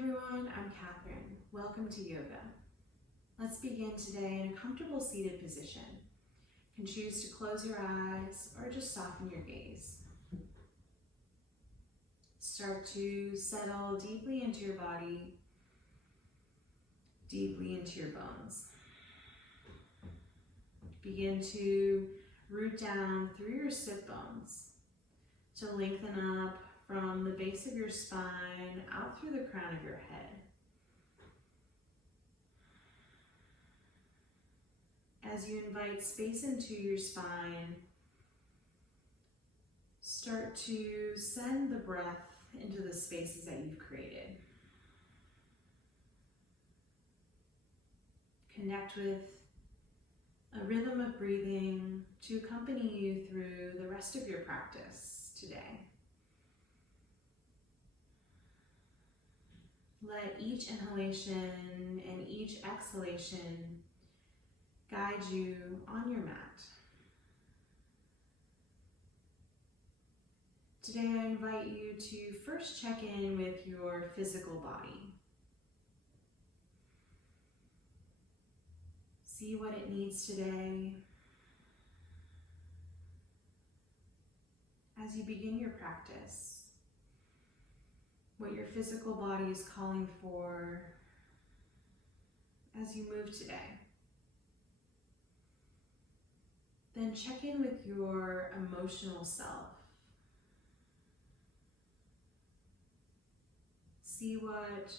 everyone, I'm Catherine. Welcome to yoga. Let's begin today in a comfortable seated position. You can choose to close your eyes or just soften your gaze. Start to settle deeply into your body, deeply into your bones. Begin to root down through your sit bones to lengthen up from the base of your spine out through the crown of your head. As you invite space into your spine, start to send the breath into the spaces that you've created. Connect with a rhythm of breathing to accompany you through the rest of your practice today. Let each inhalation and each exhalation guide you on your mat. Today I invite you to first check in with your physical body. See what it needs today. As you begin your practice, what your physical body is calling for as you move today. Then check in with your emotional self. See what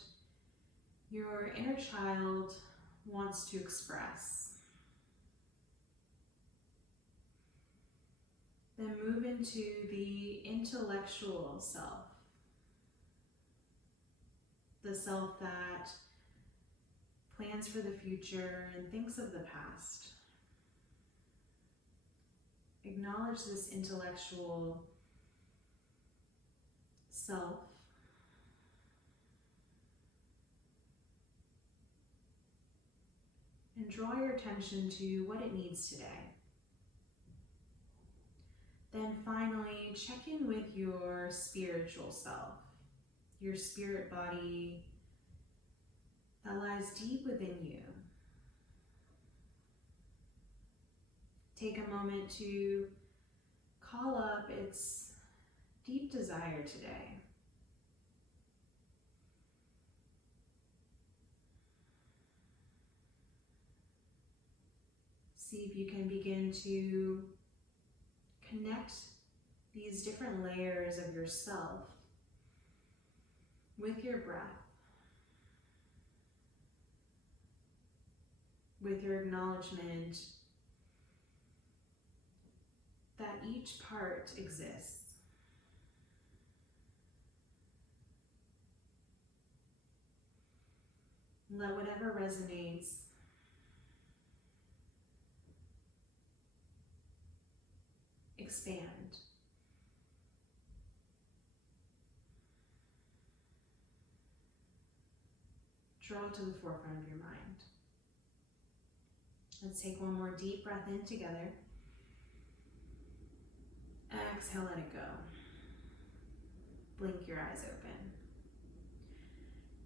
your inner child wants to express. Then move into the intellectual self. The self that plans for the future and thinks of the past. Acknowledge this intellectual self. And draw your attention to what it needs today. Then finally, check in with your spiritual self. Your spirit body that lies deep within you. Take a moment to call up its deep desire today. See if you can begin to connect these different layers of yourself with your breath, with your acknowledgement that each part exists. Let whatever resonates expand. Draw to the forefront of your mind. Let's take one more deep breath in together. Exhale, let it go. Blink your eyes open.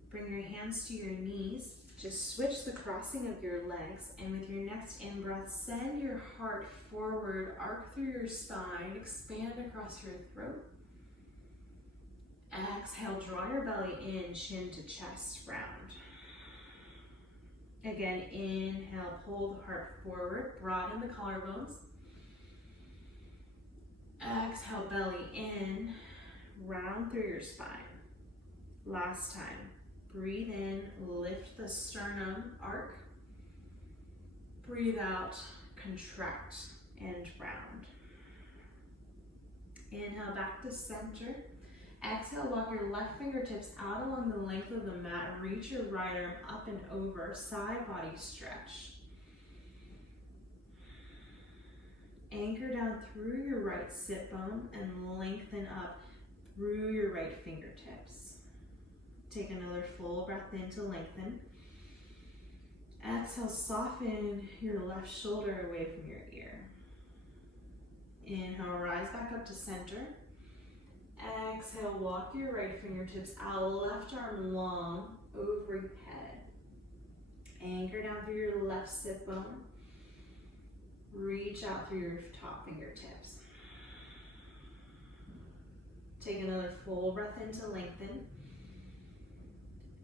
Bring your hands to your knees. Just switch the crossing of your legs, and with your next in-breath, send your heart forward, arc through your spine, expand across your throat. Exhale, draw your belly in, chin to chest, round. Again, inhale, pull the heart forward, broaden the collarbones. Exhale, belly in, round through your spine. Last time, breathe in, lift the sternum, arc. Breathe out, contract and round. Inhale, back to center. Exhale, walk your left fingertips out along the length of the mat. Reach your right arm up and over, side body stretch. Anchor down through your right sit bone and lengthen up through your right fingertips. Take another full breath in to lengthen. Exhale, soften your left shoulder away from your ear. Inhale, rise back up to center. Exhale, walk your right fingertips out, left arm long, overhead. Anchor down through your left sit bone. Reach out through your top fingertips. Take another full breath in to lengthen.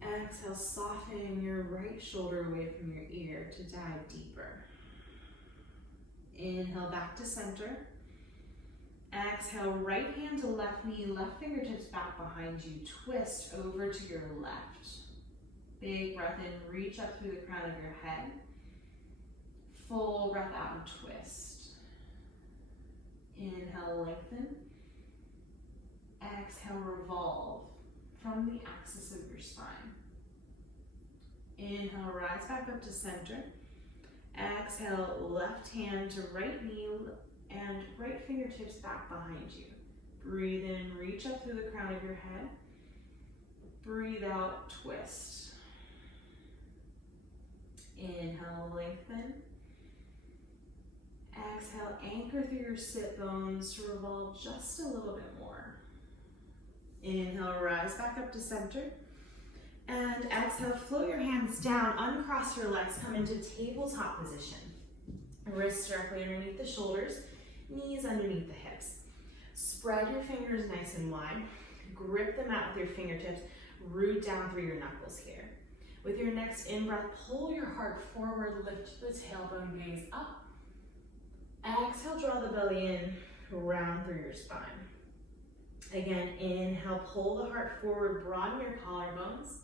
Exhale, soften your right shoulder away from your ear to dive deeper. Inhale, back to center. Exhale, right hand to left knee, left fingertips back behind you. Twist over to your left. Big breath in, reach up through the crown of your head. Full breath out and twist. Inhale, lengthen. Exhale, revolve from the axis of your spine. Inhale, rise back up to center. Exhale, left hand to right knee and right fingertips back behind you. Breathe in, reach up through the crown of your head. Breathe out, twist. Inhale, lengthen. Exhale, anchor through your sit bones to revolve just a little bit more. Inhale, rise back up to center. And exhale, float your hands down, uncross your legs, come into tabletop position. Wrists directly underneath the shoulders, knees underneath the hips. Spread your fingers nice and wide. Grip them out with your fingertips. Root down through your knuckles here. With your next in-breath, pull your heart forward, lift the tailbone, gaze up. Exhale, draw the belly in, round through your spine. Again, inhale, pull the heart forward, broaden your collarbones.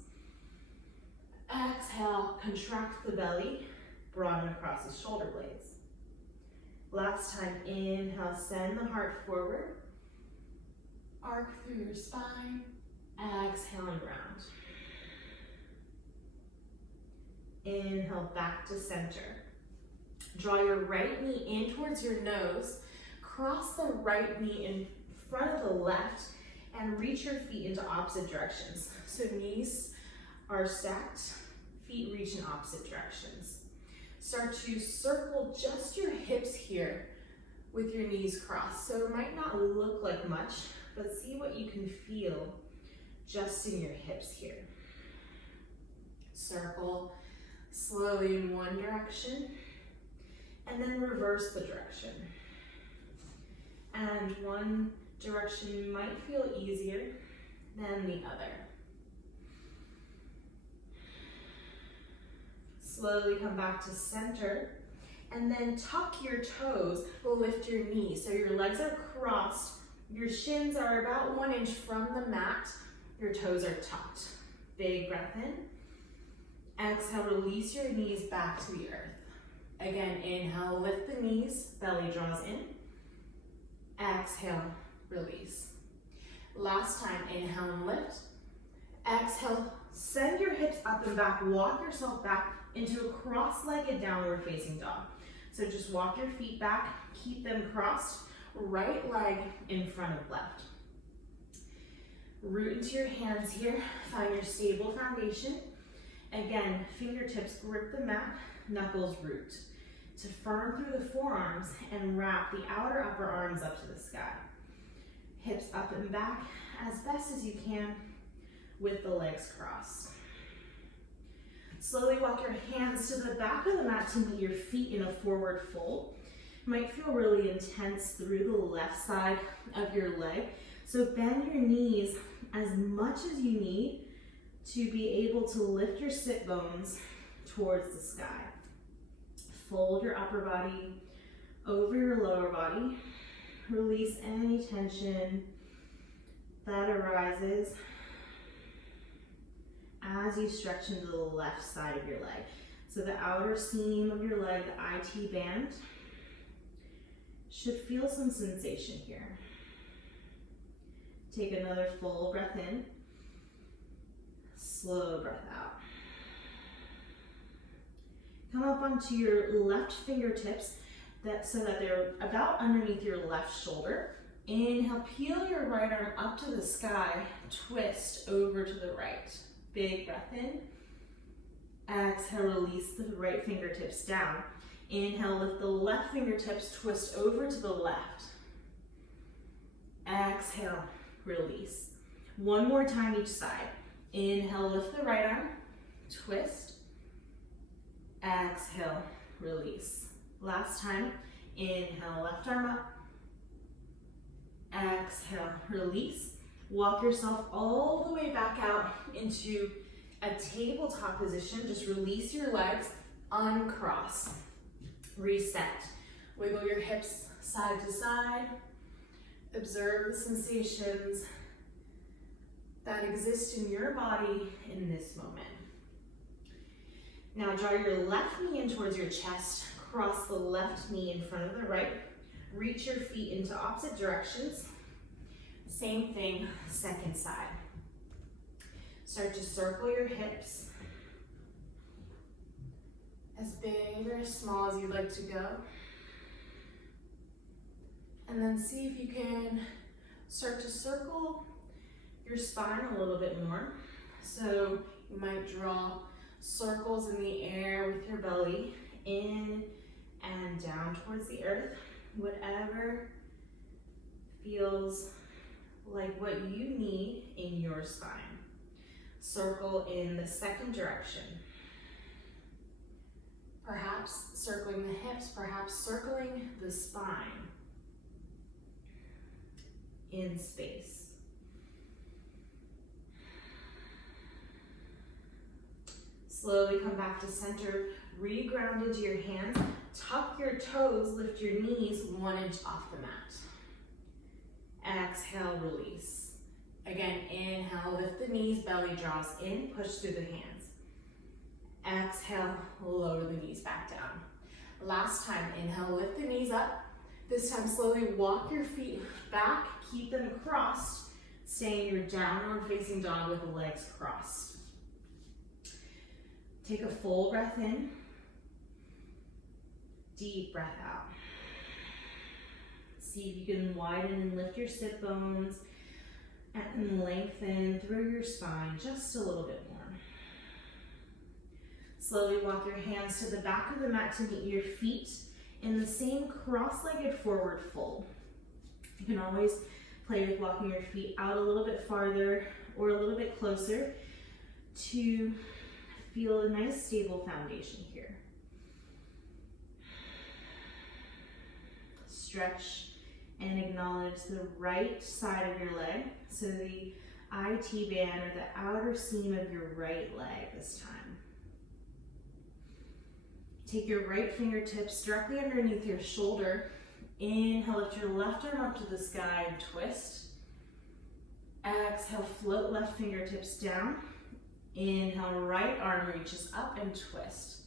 Exhale, contract the belly, broaden across the shoulder blades. Last time, inhale, send the heart forward. Arc through your spine. Exhale and round. Inhale, back to center. Draw your right knee in towards your nose. Cross the right knee in front of the left and reach your feet into opposite directions. So knees are stacked, feet reach in opposite directions. Start to circle just your hips here with your knees crossed. So it might not look like much, but see what you can feel just in your hips here. Circle slowly in one direction and then reverse the direction. And one direction might feel easier than the other. Slowly come back to center and then tuck your toes, lift your knees. So your legs are crossed, your shins are about 1 inch from the mat, your toes are tucked. Big breath in. Exhale, release your knees back to the earth. Again, inhale, lift the knees, belly draws in. Exhale, release. Last time, inhale and lift. Exhale, send your hips up and back, walk yourself back into a cross-legged downward facing dog. So just walk your feet back, keep them crossed, right leg in front of left. Root into your hands here, find your stable foundation. Again, fingertips grip the mat, knuckles root. To firm through the forearms and wrap the outer upper arms up to the sky. Hips up and back as best as you can with the legs crossed. Slowly walk your hands to the back of the mat to meet your feet in a forward fold. Might feel really intense through the left side of your leg. So bend your knees as much as you need to be able to lift your sit bones towards the sky. Fold your upper body over your lower body. Release any tension that arises as you stretch into the left side of your leg. So the outer seam of your leg, the IT band, should feel some sensation here. Take another full breath in. Slow breath out. Come up onto your left fingertips so that they're about underneath your left shoulder. Inhale, peel your right arm up to the sky, twist over to the right. Big breath in. Exhale, release the right fingertips down. Inhale, lift the left fingertips, twist over to the left. Exhale, release. One more time each side. Inhale, lift the right arm, twist. Exhale, release. Last time, inhale, left arm up. Exhale, release. Walk yourself all the way back out into a tabletop position. Just release your legs, uncross. Reset. Wiggle your hips side to side. Observe the sensations that exist in your body in this moment. Now draw your left knee in towards your chest. Cross the left knee in front of the right. Reach your feet into opposite directions. Same thing, second side. Start to circle your hips. As big or as small as you'd like to go. And then see if you can start to circle your spine a little bit more. So you might draw circles in the air with your belly, in and down towards the earth. Whatever feels like what you need in your spine. Circle in the second direction. Perhaps circling the hips, perhaps circling the spine in space. Slowly come back to center, re-ground into your hands, tuck your toes, lift your knees 1 inch off the mat. Exhale, release. Again, inhale, lift the knees, belly draws in, push through the hands. Exhale, lower the knees back down. Last time, inhale, lift the knees up. This time, slowly walk your feet back, keep them crossed, stay in your downward facing dog with the legs crossed. Take a full breath in, deep breath out. See if you can widen and lift your sit bones and lengthen through your spine just a little bit more. Slowly walk your hands to the back of the mat to meet your feet in the same cross-legged forward fold. You can always play with walking your feet out a little bit farther or a little bit closer to feel a nice stable foundation here. Stretch and acknowledge the right side of your leg. So the IT band or the outer seam of your right leg this time. Take your right fingertips directly underneath your shoulder. Inhale, lift your left arm up to the sky and twist. Exhale, float left fingertips down. Inhale, right arm reaches up and twist.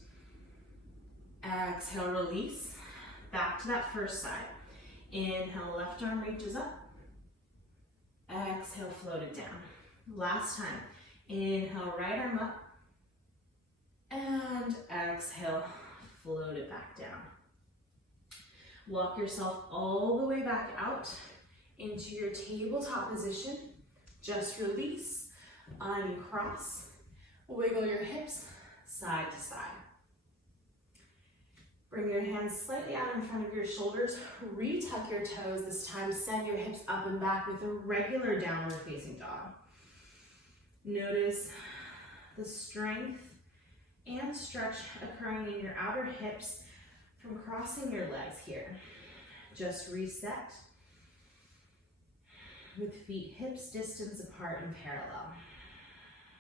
Exhale, release. Back to that first side. Inhale, left arm reaches up. Exhale, float it down. Last time. Inhale, right arm up. And exhale, float it back down. Walk yourself all the way back out into your tabletop position. Just release, uncross. Wiggle your hips side to side. Bring your hands slightly out in front of your shoulders. Retuck your toes. This time, send your hips up and back with a regular downward facing dog. Notice the strength and stretch occurring in your outer hips from crossing your legs here. Just reset with feet hips distance apart and parallel.